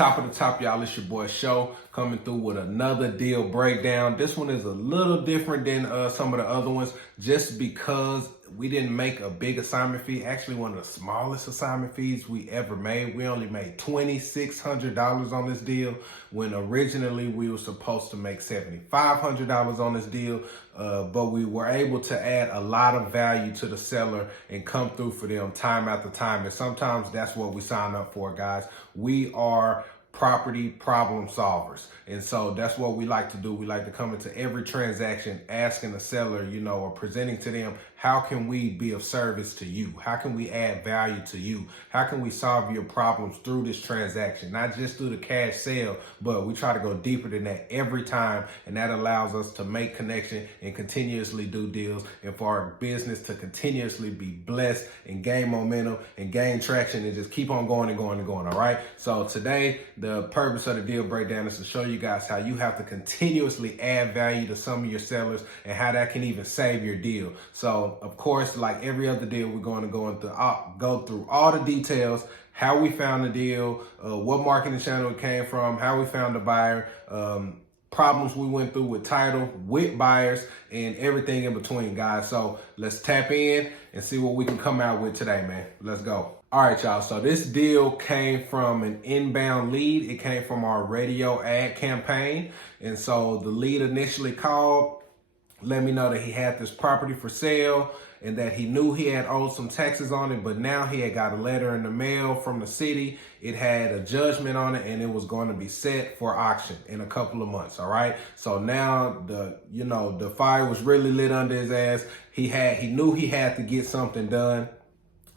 Top of the top, y'all, it's your boy Show coming through with another deal breakdown. This one is a little different than some of the other ones just because we didn't make a big assignment fee. Actually, one of the smallest assignment fees we ever made. We only made $2,600 on this deal when originally we were supposed to make $7,500 on this deal. But we were able to add a lot of value to the seller and come through for them time after time. And sometimes that's what we sign up for, guys. We are property problem solvers. And so that's what we like to do. We like to come into every transaction asking the seller, or presenting to them, how can we be of service to you? How can we add value to you? How can we solve your problems through this transaction? Not just through the cash sale, but we try to go deeper than that every time. And that allows us to make connection and continuously do deals and for our business to continuously be blessed and gain momentum and gain traction and just keep on going and going and going. All right. So today, the purpose of the deal breakdown is to show you guys how you have to continuously add value to some of your sellers and how that can even save your deal. So of course, like every other deal, we're going to go through all the details, how we found the deal, what marketing channel it came from, how we found the buyer, problems we went through with title, with buyers, and everything in between, guys. So let's tap in and see what we can come out with today, man. Let's go. All right, y'all. So this deal came from an inbound lead. It came from our radio ad campaign. And so the lead initially called, let me know that he had this property for sale and that he knew he had owed some taxes on it, but now he had got a letter in the mail from the city. It had a judgment on it and it was going to be set for auction in a couple of months. All right. So now the fire was really lit under his ass. He knew he had to get something done.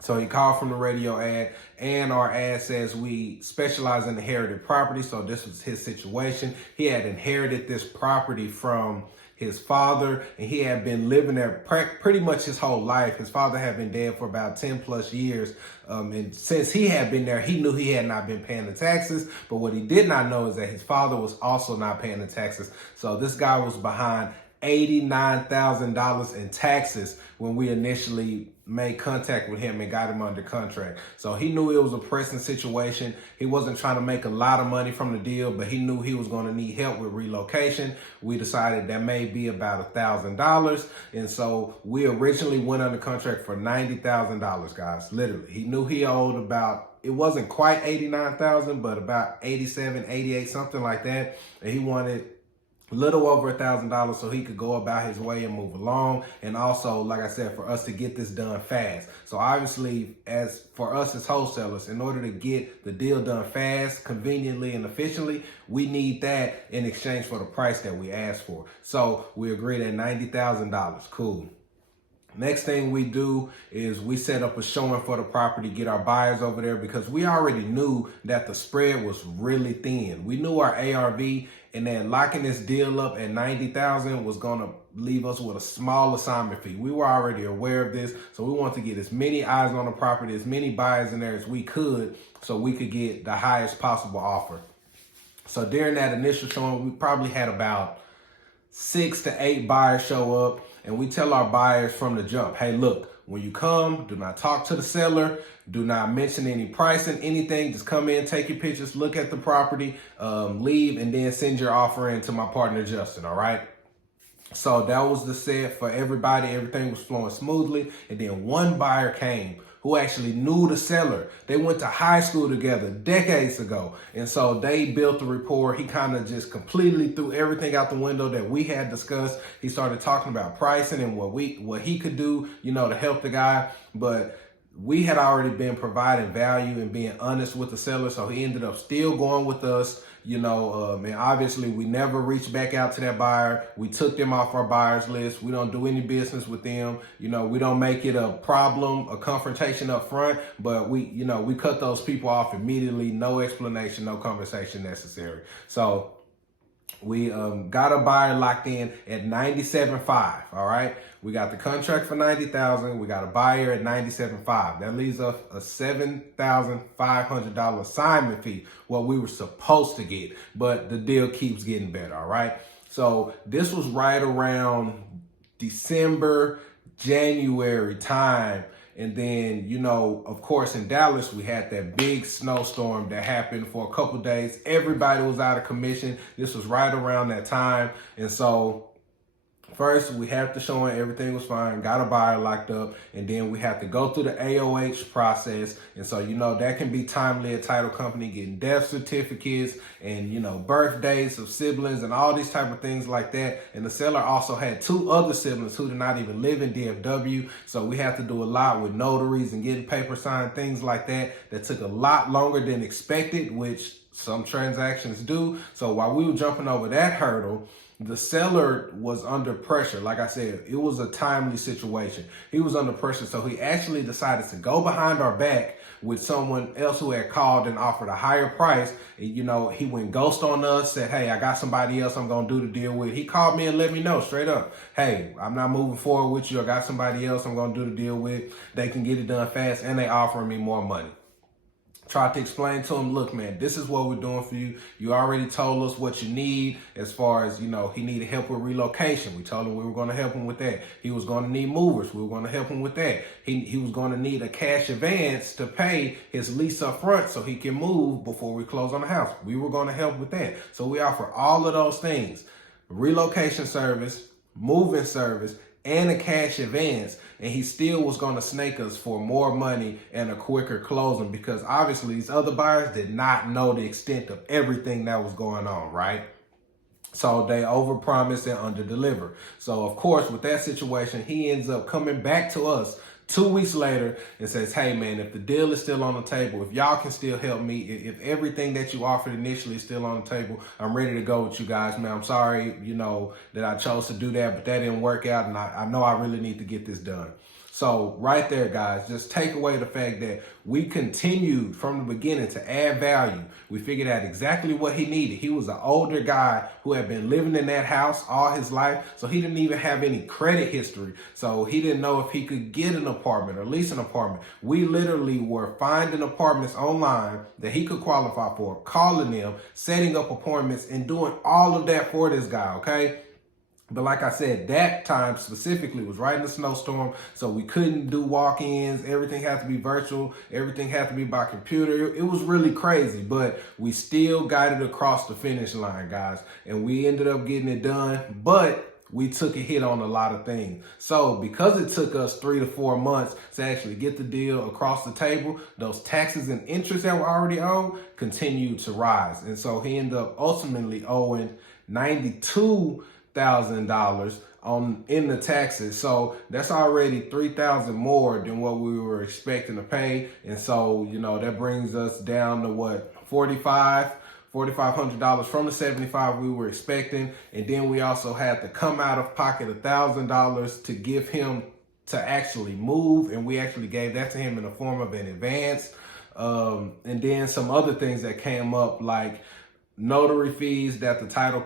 So he called from the radio ad, and our ad says we specialize in inherited property. So this was his situation. He had inherited this property from his father, and he had been living there pretty much his whole life. His father had been dead for about 10 plus years. And since he had been there, he knew he had not been paying the taxes. But what he did not know is that his father was also not paying the taxes. So this guy was behind $89,000 in taxes when we initially made contact with him and got him under contract. So he knew it was a pressing situation. He wasn't trying to make a lot of money from the deal, but he knew he was going to need help with relocation. We decided that may be about $1,000. And so we originally went under contract for $90,000, guys. Literally, he knew he owed it wasn't quite 89,000, but about 87, 88, something like that. And he wanted a little over $1,000 so he could go about his way and move along. And also, like I said, for us to get this done fast. So obviously, as for us as wholesalers, in order to get the deal done fast, conveniently, and efficiently, we need that in exchange for the price that we asked for. So we agreed at $90,000. Cool. Next thing we do is we set up a showing for the property, get our buyers over there because we already knew that the spread was really thin. We knew our ARV, and then locking this deal up at $90,000 was going to leave us with a small assignment fee. We were already aware of this, so we wanted to get as many eyes on the property, as many buyers in there as we could, so we could get the highest possible offer. So during that initial showing, we probably had about 6 to 8 buyers show up, and we tell our buyers from the jump, hey, look, when you come, do not talk to the seller, do not mention any pricing, anything. Just come in, take your pictures, look at the property, leave, and then send your offer in to my partner, Justin, all right? So that was the set for everybody. Everything was flowing smoothly, and then one buyer came who actually knew the seller. They went to high school together decades ago. And so they built a rapport. He kind of just completely threw everything out the window that we had discussed. He started talking about pricing and what he could do, to help the guy. But we had already been providing value and being honest with the seller. So he ended up still going with us. And obviously we never reached back out to that buyer. We took them off our buyers list. We don't do any business with them. We don't make it a problem, a confrontation up front, but we cut those people off immediately. No explanation, no conversation necessary. So we got a buyer locked in at $97,500. All right. We got the contract for $90,000. We got a buyer at $97,500. That leaves us a $7,500 assignment fee, what we were supposed to get, but the deal keeps getting better. All right. So this was right around December, January time. And then, you know, of course, in Dallas, we had that big snowstorm that happened for a couple days. Everybody was out of commission. This was right around that time. And so first, we have to show him everything was fine, got a buyer locked up, and then we have to go through the AOH process. And so, you know, that can be timely, a title company getting death certificates and, you know, birthdays of siblings and all these type of things like that. And the seller also had 2 other siblings who did not even live in DFW. So we have to do a lot with notaries and getting paper signed, things like that. That took a lot longer than expected, which some transactions do. So while we were jumping over that hurdle, the seller was under pressure. Like I said, it was a timely situation. He was under pressure. So he actually decided to go behind our back with someone else who had called and offered a higher price. And, you know, he went ghost on us, said, hey, I got somebody else I'm going to do the deal with. He called me and let me know straight up, hey, I'm not moving forward with you. I got somebody else I'm going to do the deal with. They can get it done fast and they offering me more money. Tried to explain to him, look, man, this is what we're doing for you. You already told us what you need as far as, you know, he needed help with relocation. We told him we were going to help him with that. He was going to need movers. We were going to help him with that. He was going to need a cash advance to pay his lease up front so he can move before we close on the house. We were going to help with that. So we offer all of those things: relocation service, moving service, and a cash advance. And he still was going to snake us for more money and a quicker closing, because obviously these other buyers did not know the extent of everything that was going on, right? So they overpromise and underdeliver. So of course, with that situation, he ends up coming back to us 2 weeks later and says, hey man, if the deal is still on the table, if y'all can still help me, if everything that you offered initially is still on the table, I'm ready to go with you guys, man. I'm sorry, you know, that I chose to do that, but that didn't work out. And I know I really need to get this done. So right there, guys, just take away the fact that we continued from the beginning to add value. We figured out exactly what he needed. He was an older guy who had been living in that house all his life, so he didn't even have any credit history. So he didn't know if he could get an apartment or lease an apartment. We literally were finding apartments online that he could qualify for, calling them, setting up appointments, and doing all of that for this guy, okay? But like I said, that time specifically was right in the snowstorm, so we couldn't do walk-ins. Everything had to be virtual. Everything had to be by computer. It was really crazy, but we still got it across the finish line, guys. And we ended up getting it done, but we took a hit on a lot of things. So because it took us 3 to 4 months to actually get the deal across the table, those taxes and interest that were already owed continued to rise. And so he ended up ultimately owing $92,000 in the taxes. So that's already $3,000 more than what we were expecting to pay. And so, you know, that brings us down to what, $4,500 from the $75,000 we were expecting. And then we also had to come out of pocket $1,000 to give him to actually move. And we actually gave that to him in the form of an advance. And then some other things that came up, like notary fees that the title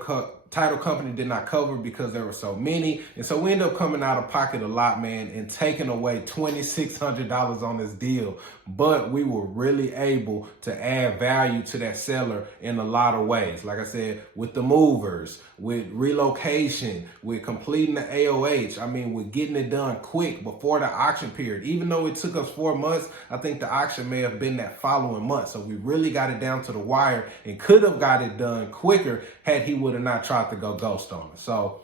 company did not cover because there were so many. And so we ended up coming out of pocket a lot, man, and taking away $2,600 on this deal. But we were really able to add value to that seller in a lot of ways. Like I said, with the movers, with relocation, with completing the AOH. I mean, with getting it done quick before the auction period. Even though it took us 4 months, I think the auction may have been that following month. So we really got it down to the wire and could have got it done quicker had he would have not tried to go ghost on us. So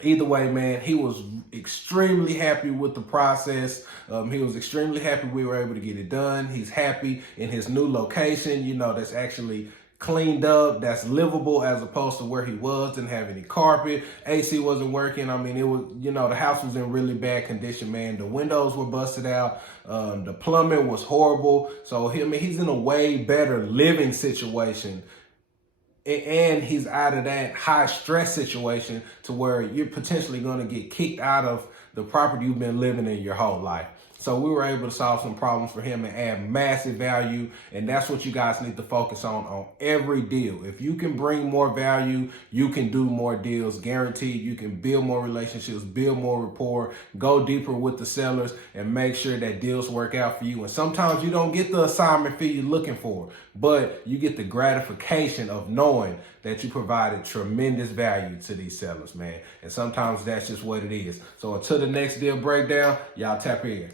either way, man, he was extremely happy with the process. He was extremely happy we were able to get it done. He's happy in his new location, you know, that's actually cleaned up, that's livable, as opposed to where he was, didn't have any carpet, AC wasn't working. I mean, it was, you know, the house was in really bad condition, man. The windows were busted out. The plumbing was horrible. So he's in a way better living situation. And he's out of that high stress situation to where you're potentially going to get kicked out of the property you've been living in your whole life. So we were able to solve some problems for him and add massive value. And that's what you guys need to focus on every deal. If you can bring more value, you can do more deals. Guaranteed, you can build more relationships, build more rapport, go deeper with the sellers, and make sure that deals work out for you. And sometimes you don't get the assignment fee you're looking for, but you get the gratification of knowing that you provided tremendous value to these sellers, man. And sometimes that's just what it is. So until the next deal breakdown, y'all tap in.